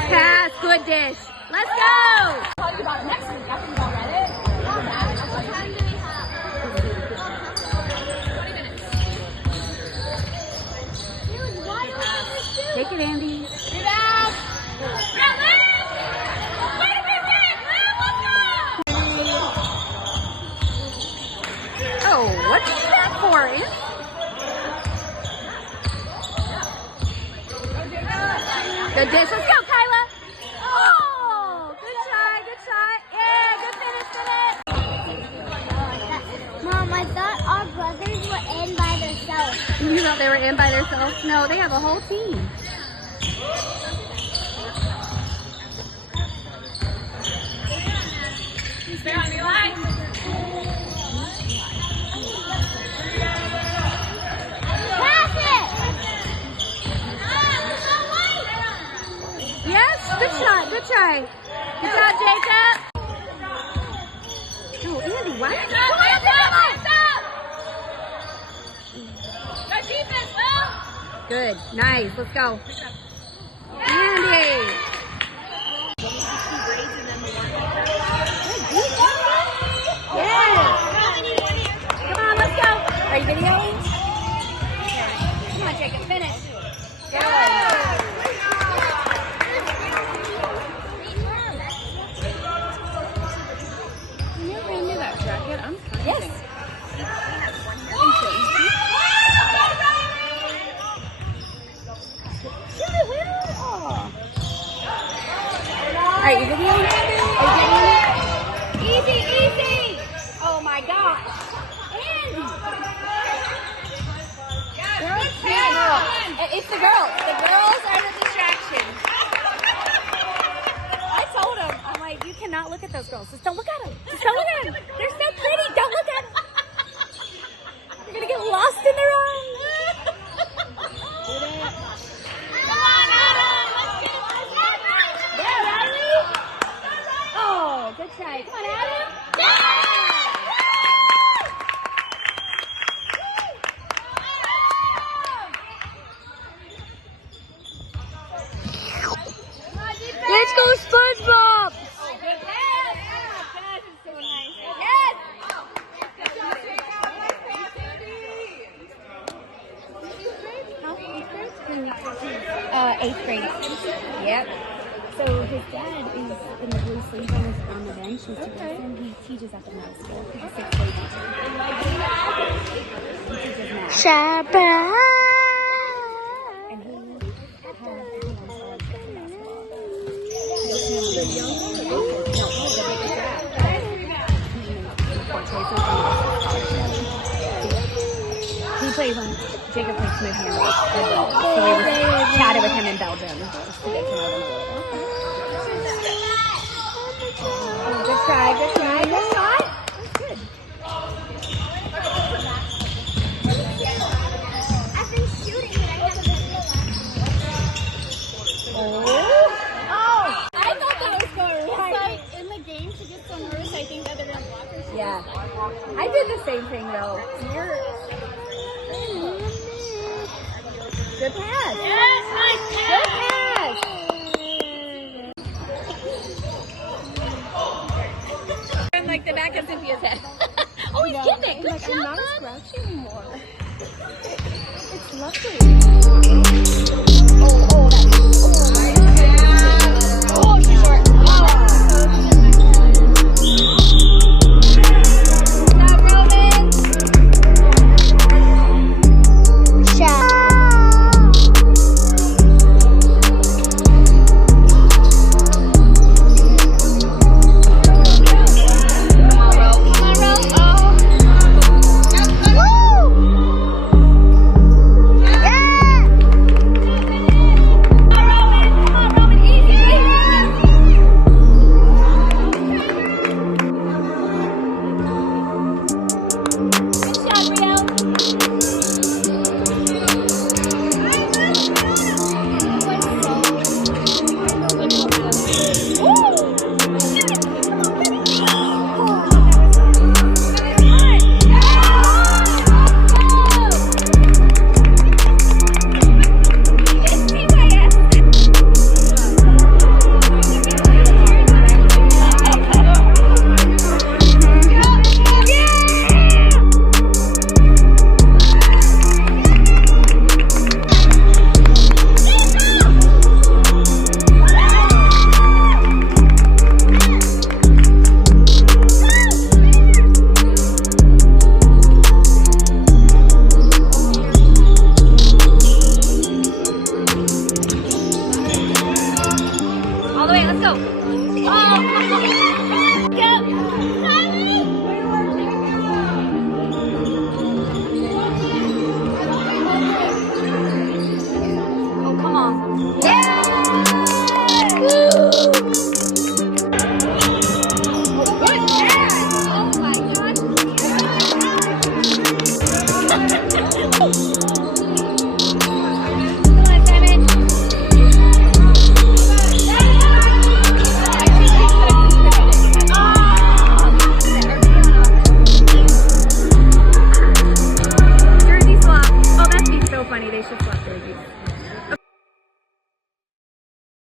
Nice pass. Good dish. Let's go. Talk about it next week after you all read it. What time do we have? 20 minutes. Dude, why do we have to shoot? Take it, Andy. Rebound. Wait a minute. Oh, what's that for, Andy? Good dish. Let's go, Kyla. Oh, good try. Good shot. Yeah, good finish. Mom, I thought our brothers were in by themselves. You thought they were in by themselves? No, they have a whole team. Stay on the line. Pass it! Yes, good shot. Good try. Good job, Jacob. Oh, Andy, why? Good defense, Will. Good. Nice. Let's go. Andy. Yes. Come on, let's go. Are you videoing? Come on, Jacob. Finish. Good. You never handed me that jacket. I'm fine. Yes. Are you videoing? Easy, easy. Oh my gosh. Andy. It's the girls. The girls are the distraction. I told him, I'm like, you cannot look at those girls. Just don't look at them. Just don't look at them. They're so pretty. Don't look at them. You're going to get lost in their own. Oh, good try. Come on, Adam. Yeah! Let's go, SpongeBob! Oh, good pass. Oh, pass is so nice. Yes! Good job, Jacob. 8th grade. Yep. So his dad is in the blue sleeve on the bench. He's he teaches at the middle school. He's a 6th grade teacher. He teaches math. Shabba. And he plays on Jacob plays Smith here. So we were chatted with him in Belgium just to get to know them a little bit. Oh, good try, good try, good shot. That's good. I've been shooting, but I haven't Oh, I thought that was going right. So in the game, she gets so nervous. I think that they're gonna block her. yeah. I did the same thing though. Good pass. Yes, nice Good pass. pass. And like the back of Cynthia's head. Oh, he's getting it. Good Like, job, I'm not bud. scratchy anymore. It's lovely. Oh, that's Oh, she's short. go. Oh. Go.